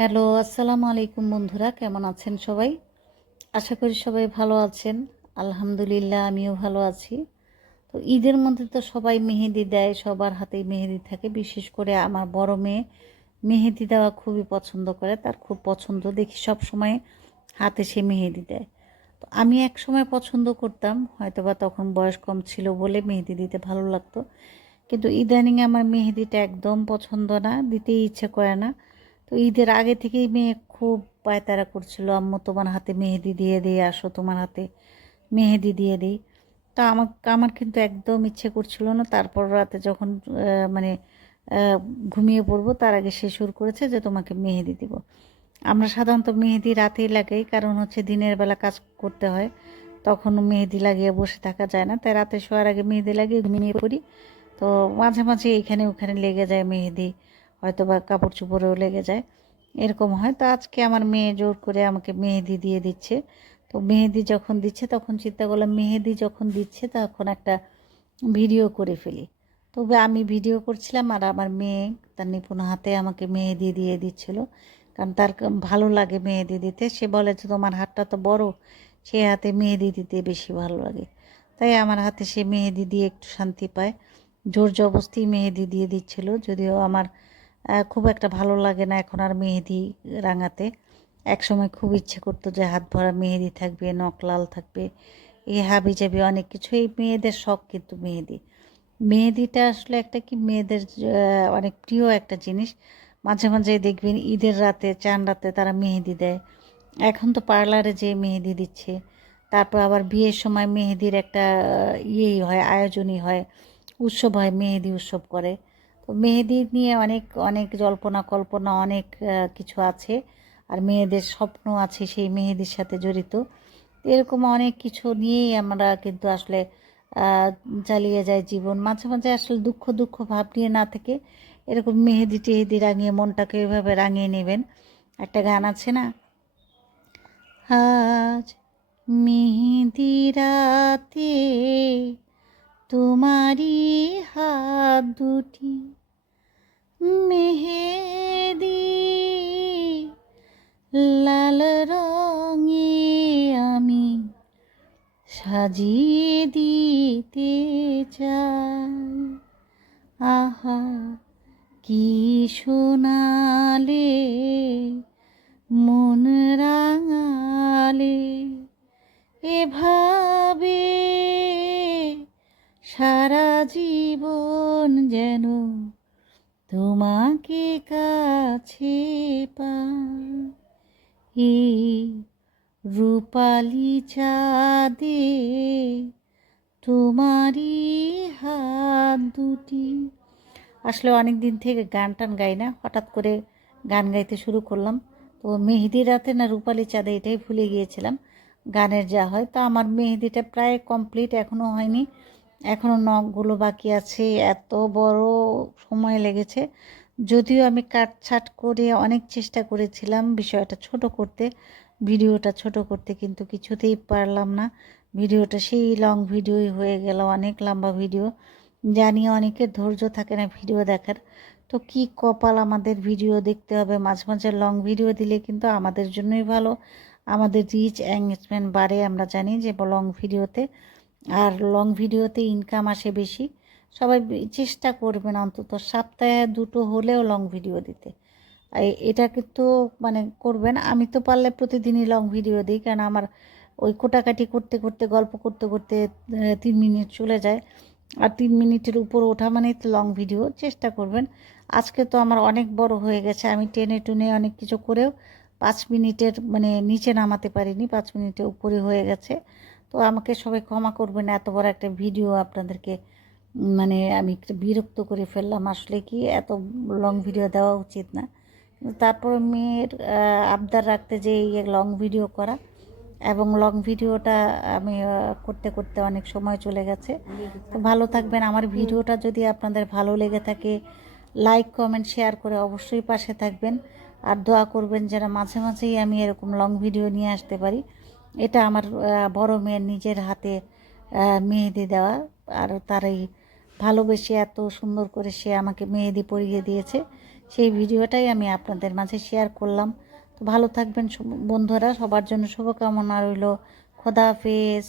Hello, আসসালামু আলাইকুম বন্ধুরা, কেমন আছেন সবাই? আশা করি সবাই ভালো আছেন। আলহামদুলিল্লাহ আমিও ভালো আছি। তো ঈদের মধ্যে তো সবাই মেহেদি দেয়, সবার হাতেই মেহেদি থাকে। বিশেষ করে আমার বড় মেয়ে মেহেদি দেওয়া খুবই পছন্দ করে, তার খুব পছন্দ, দেখি সব সময় হাতে সে মেহেদি দেয়। তো আমি একসময় পছন্দ করতাম, হয়তোবা তখন বয়স কম ছিল বলে মেহেদি দিতে ভালো লাগতো। কিন্তু ইদানিং আমার মেহেদিটা একদম পছন্দ না, দিতেই ইচ্ছে করে না। তো ঈদের আগে থেকেই মেয়ে খুব পায়তারা করছিল, আম্মু তোমার হাতে মেহেদি দিয়ে দিয়ে আসো, তোমার হাতে মেহেদি দিয়ে দিই। তো আমার কিন্তু একদম ইচ্ছে করছিল না। তারপর রাতে যখন মানে ঘুমিয়ে পড়বো তার আগে সে শুরু করেছে যে তোমাকে মেহেদি দিব। আমরা সাধারণত মেহেদি রাতেই লাগাই, কারণ হচ্ছে দিনের বেলা কাজ করতে হয়, তখন মেহেদি লাগিয়ে বসে থাকা যায় না, তাই রাতে শোয়ার আগে মেহেদি লাগিয়ে ঘুমিয়ে পড়ি। তো মাঝে মাঝে এখানে ওখানে লেগে যায় মেহেদি, হয়তো বা কাপড় চোপড়েও লেগে যায়, এরকম হয়। তো আজকে আমার মেয়ে জোর করে আমাকে মেহেদি দিয়ে দিচ্ছে। তো মেহেদি যখন দিচ্ছে তখন চিন্তা করলাম মেহেদি যখন দিচ্ছে তখন একটা ভিডিও করে ফেলি। তবে আমি ভিডিও করছিলাম আর আমার মেয়ে তার নিপুণ হাতে আমাকে মেহেদি দিয়ে দিচ্ছিল, কারণ তার ভালো লাগে মেহেদি দিতে। সে বলে যে তোমার হাতটা তো বড়, সে হাতে মেহেদি দিতে বেশি ভালো লাগে। তাই আমার হাতে সে মেহেদি দিয়ে একটু শান্তি পায়। জোর জবরদস্তি মেহেদি দিয়ে দিচ্ছিল, যদিও আমার খুব একটা ভালো লাগে না এখন আর মেহেদি রাঙাতে। একসময় খুব ইচ্ছে করতো যে হাত ভরা মেহেদি থাকবে, নখ লাল থাকবে, এই হাবি জাবি অনেক কিছু। এই মেয়েদের শখ কিন্তু মেহেদি। মেহেদিটা আসলে একটা কি মেয়েদের অনেক প্রিয় একটা জিনিস। মাঝে মাঝে দেখবেন ঈদের রাতে, চাঁদ রাতে তারা মেহেদি দেয়। এখন তো পার্লারে যেয়ে মেহেদি দিচ্ছে। তারপর আবার বিয়ের সময় মেহেদির একটা ইয়েই হয়, আয়োজনই হয়, উৎসব হয়, মেহেদি উৎসব করে। তো মেহেদি নিয়ে অনেক অনেক জল্পনা কল্পনা অনেক কিছু আছে, আর মেয়েদের স্বপ্ন আছে সেই মেহেদির সাথে জড়িত। এরকম অনেক কিছু নিয়েই আমরা কিন্তু আসলে আহ, চালিয়ে যায় জীবন। মাঝে মাঝে আসলে দুঃখ দুঃখ ভাব নিয়ে না থেকে এরকম মেহেদি টেহেদি রাঙিয়ে মনটাকে এভাবে রাঙিয়ে নেবেন। একটা গান আছে না, আজ মেহেদি রাতে তোমারি হাত দুটি মেহেদি লাল রঙে আমি সাজিয়ে দিতে চাই। আহা কি শোনালে মন রাঙালে এভাবে, সারা জীবন যেন তোমাকে কাছে পাই। এই রূপালি চাঁদে তোমারই হাত দুটি। আসলে অনেক দিন থেকে গান টান গাই না, হঠাৎ করে গান গাইতে শুরু করলাম। তো মেহেদি রাতে না রূপালি চাঁদে, এটাই ভুলে গিয়েছিলাম গানের যা হয়। তা আমার মেহেদিটা প্রায় কমপ্লিট, এখনও হয়নি, এখনও নখগুলো বাকি আছে। এত বড় সময় লেগেছে, যদিও আমি কাটছাট করে অনেক চেষ্টা করেছিলাম বিষয়টা ছোট করতে, ভিডিওটা ছোট করতে, কিন্তু কিছুতেই পারলাম না। ভিডিওটা সেই লং ভিডিওই হয়ে গেল, অনেক লম্বা ভিডিও। জানি অনেকের ধৈর্য থাকে না ভিডিও দেখার, তো কি কপাল আমাদের, ভিডিও দেখতে হবে। মাঝে মাঝে লং ভিডিও দিলে কিন্তু আমাদের জন্যই ভালো, আমাদের রিচ এঙ্গেজমেন্ট বাড়ে, আমরা জানি যে লং ভিডিওতে। আর লং ভিডিওতে ইনকাম আসে বেশি। সবাই চেষ্টা করবেন অন্তত সপ্তাহে দুটো হলেও লং ভিডিও দিতে। এটা কিন্তু মানে করবেন। আমি তো পারলে প্রতিদিনই লং ভিডিও দিই, কারণ আমার ওই কোটাকাটি করতে করতে, গল্প করতে করতে 3 মিনিট চলে যায়। আর 3 মিনিটের উপর ওঠা মানেই তো লং ভিডিও। চেষ্টা করবেন। আজকে তো আমার অনেক বড় হয়ে গেছে, আমি টেনে টুনে অনেক কিছু করেও 5 মিনিটের মানে নিচে নামাতে পারিনি, 5 মিনিটের উপরে হয়ে গেছে। তো আমাকে সবাই ক্ষমা করবেন, এত বড় একটা ভিডিও আপনাদেরকে মানে আমি একটু বিরক্ত করে ফেললাম। আসলে কি এত লং ভিডিও দেওয়া উচিত না, কিন্তু তারপর মেয়ের আবদার রাখতে যে এই লং ভিডিও করা, এবং লং ভিডিওটা আমি করতে করতে অনেক সময় চলে গেছে। তো ভালো থাকবেন। আমার ভিডিওটা যদি আপনাদের ভালো লেগে থাকে, লাইক কমেন্ট শেয়ার করে অবশ্যই পাশে থাকবেন। আর দোয়া করবেন যেন মাঝে মাঝেই আমি এরকম লং ভিডিও নিয়ে আসতে পারি। এটা আমার বড় মেয়ের নিজের হাতে মেহেদি দেওয়া, আর তার এই ভালোবেসে এত সুন্দর করে সে আমাকে মেহেদি পরিয়ে দিয়েছে, সেই ভিডিওটাই আমি আপনাদের মাঝে শেয়ার করলাম। তো ভালো থাকবেন বন্ধুরা, সবার জন্য শুভকামনা রইল। খোদা হাফেজ।